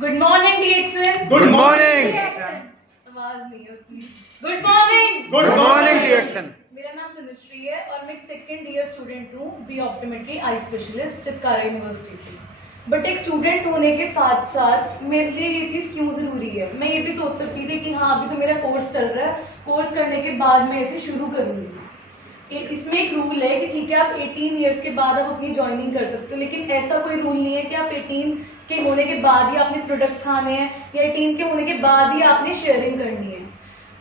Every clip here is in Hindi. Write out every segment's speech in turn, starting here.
गुड मॉर्निंग डीएक्सन। Good morning. आवाज नहीं है उतनी। Good morning. गुड मॉर्निंग डीएक्सन। मेरा नाम तनुश्री है और मैं एक सेकंड ईयर स्टूडेंट हूँ B optometry eye specialist Chitkara university से। बट एक स्टूडेंट होने के साथ साथ मेरे लिए ये चीज़ क्यों ज़रूरी है, मैं ये भी सोच सकती थी कि हाँ अभी तो मेरा कोर्स चल रहा है, कोर्स करने के बाद मैं इसे शुरू करूँगी। इसमें एक रूल है कि ठीक है आप 18 इयर्स के बाद आप अपनी ज्वाइनिंग कर सकते हो, लेकिन ऐसा कोई रूल नहीं है कि आप 18 के होने के बाद ही आपने प्रोडक्ट्स खाने हैं या 18 के होने के बाद ही आपने शेयरिंग करनी है।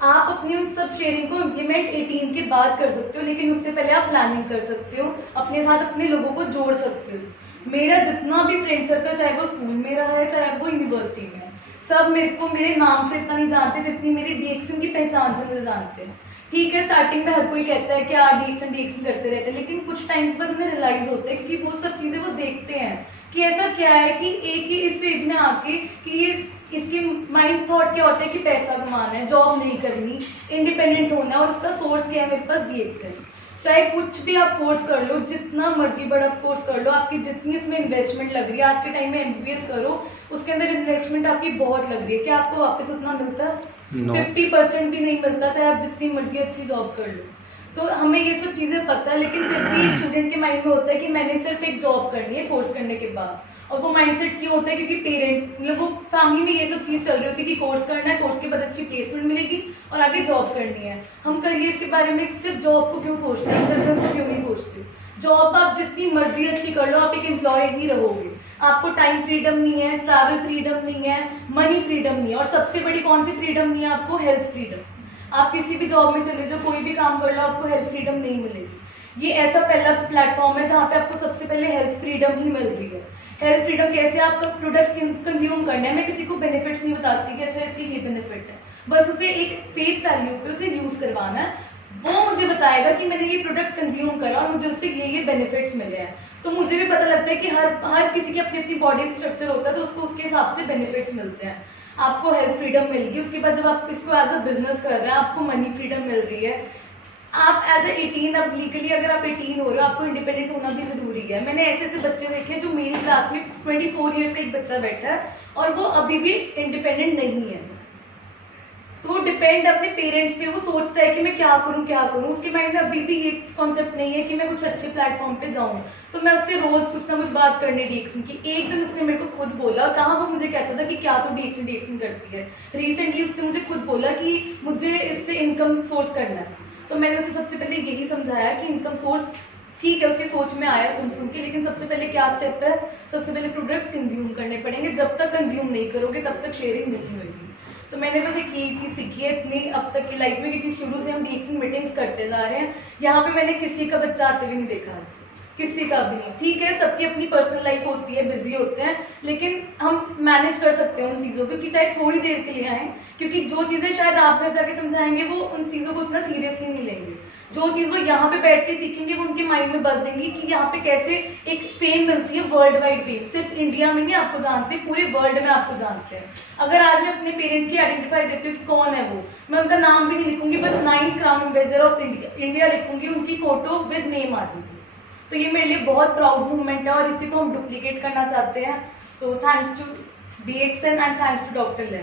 आप अपनी उन सब शेयरिंग को इम्प्लीमेंट 18 के बाद कर सकते हो, लेकिन उससे पहले आप प्लानिंग कर सकते हो, अपने साथ अपने लोगों को जोड़ सकते हो। मेरा जितना भी फ्रेंड सर्कल, चाहे वो स्कूल में रहा है चाहे वो यूनिवर्सिटी में है, सब मेरे को मेरे नाम से इतना नहीं जानते जितनी मेरी डीएक्सन की पहचान से मुझे जानते हैं। ठीक है, स्टार्टिंग में हर कोई कहता है कि डीएक्सन करते रहते हैं, लेकिन कुछ टाइम पर उन्हें रियलाइज होता है क्योंकि वो सब चीज़ें वो देखते हैं कि ऐसा क्या है कि एक ही इस एज में आके कि ये इसके माइंड थॉट क्या होता है कि पैसा कमाना है, जॉब नहीं करनी, इंडिपेंडेंट होना है, और उसका सोर्स क्या है मेरे पास डीएक्सन। चाहे कुछ भी आप कोर्स कर लो, जितना मर्जी बड़ा कोर्स कर लो, आपकी जितनी इसमें इन्वेस्टमेंट लग रही है, आज के टाइम में एमबीबीएस करो उसके अंदर इन्वेस्टमेंट आपकी बहुत लग रही है, क्या आपको वापस उतना मिलता है? 50% भी नहीं मिलता, चाहे आप जितनी मर्जी अच्छी जॉब कर लो। तो हमें ये सब चीज़ें पता है, लेकिन फिर भी स्टूडेंट के माइंड में होता है कि मैंने सिर्फ एक जॉब करनी है कोर्स करने के बाद। और वो माइंडसेट क्यों होता है? क्योंकि पेरेंट्स मतलब वो फैमिली में ये सब चीज़ चल रही होती है कि कोर्स करना है, कोर्स के बाद अच्छी प्लेसमेंट मिलेगी और आगे जॉब करनी है। हम करियर के बारे में सिर्फ जॉब को क्यों सोचते हैं, बिजनेस को क्यों नहीं सोचते? जॉब आप जितनी मर्जी अच्छी कर लो, आप एक एम्प्लॉय ही रहोगे। आपको टाइम फ्रीडम नहीं है, ट्रैवल फ्रीडम नहीं है, मनी फ्रीडम नहीं है, और सबसे बड़ी कौन सी फ्रीडम नहीं है आपको? Health freedom. आप किसी भी जॉब में चले जाओ, कोई भी काम कर लो, आपको हेल्थ फ्रीडम नहीं मिलेगी। ये ऐसा पहला प्लेटफॉर्म है जहाँ पे आपको सबसे पहले हेल्थ फ्रीडम ही मिल रही है। हेल्थ फ्रीडम कैसे? आपका प्रोडक्ट्स कंज्यूम करना है, मैं किसी को बेनिफिट्स नहीं बताती कि अच्छा इसकी ये बेनिफिट है, बस उसे एक फेस वैल्यू पे उसे यूज करवाना है। वो मुझे बताएगा कि मैंने ये प्रोडक्ट कंज्यूम करा और मुझे उससे ये बेनिफिट्स मिले हैं। तो मुझे भी पता लगता है कि हर किसी की अपनी अपनी बॉडी स्ट्रक्चर होता है, तो उसको उसके हिसाब से बेनिफिट्स मिलते हैं। आपको हेल्थ फ्रीडम मिलेगी, उसके बाद जब आप इसको एज अ बिजनेस कर रहे हैं आपको मनी फ्रीडम मिल रही है। आप एज ए 18 अब लीगली अगर आप 18 हो रहे हो, आपको इंडिपेंडेंट होना भी जरूरी है। मैंने ऐसे ऐसे बच्चे देखे जो मेरी क्लास में 24 ईयर्स का एक बच्चा बैठा है और वो अभी भी इंडिपेंडेंट नहीं है। तो वो डिपेंड अपने पेरेंट्स पे, वो सोचता है कि मैं क्या करूं, उसके माइंड में अभी भी ये कॉन्सेप्ट नहीं है कि मैं कुछ अच्छे प्लेटफॉर्म पे जाऊं। तो मैं उससे रोज कुछ ना कुछ बात करने डीएक्सन की। एक दिन उसने मेरे को खुद बोला, कहाँ वो मुझे कहता था कि क्या तू डीएक्सन करती है, रिसेंटली उसने मुझे खुद बोला कि मुझे इससे इनकम सोर्स करना है। तो मैंने उसे सबसे पहले यही समझाया कि इनकम सोर्स ठीक है, उसके सोच में आया सुन के, लेकिन सबसे पहले क्या स्टेप है? सबसे पहले प्रोडक्ट्स कंज्यूम करने पड़ेंगे। जब तक कंज्यूम नहीं करोगे तब तक शेयरिंग नहीं होगी। तो मैंने बस एक यही चीज़ सीखी है इतनी अब तक की लाइफ में, क्योंकि शुरू से हम डीएक्सन मीटिंग्स करते जा रहे हैं। यहाँ पे मैंने किसी का बच्चा आते हुए नहीं देखा आज, किसी का भी नहीं। ठीक है, सबकी अपनी पर्सनल लाइफ होती है, बिजी होते हैं, लेकिन हम मैनेज कर सकते हैं उन चीज़ों को, कि चाहे थोड़ी देर के लिए आए, क्योंकि जो चीज़ें शायद आप घर जाके समझाएंगे वो उन चीज़ों को उतना सीरियसली नहीं लेंगे। जो चीज़ वो यहाँ पे बैठ के सीखेंगे वो उनके माइंड में बस जाएंगी कि यहाँ पे कैसे एक फेम मिलती है, वर्ल्ड वाइड फेम। सिर्फ इंडिया में नहीं आपको जानते, पूरे वर्ल्ड में आपको जानते हैं। अगर आज मैं अपने पेरेंट्स की आइडेंटिफाई देती हूँ कि कौन है वो, मैं उनका नाम भी नहीं लिखूंगी, बस 9th crown ambassador of India लिखूंगी, उनकी फोटो विद नेम आ जाएगी। तो ये मेरे लिए बहुत प्राउड मूवमेंट है और इसी को हम डुप्लीकेट करना चाहते हैं। सो थैंक्स टू डीएक्सन and thanks to doctor lane.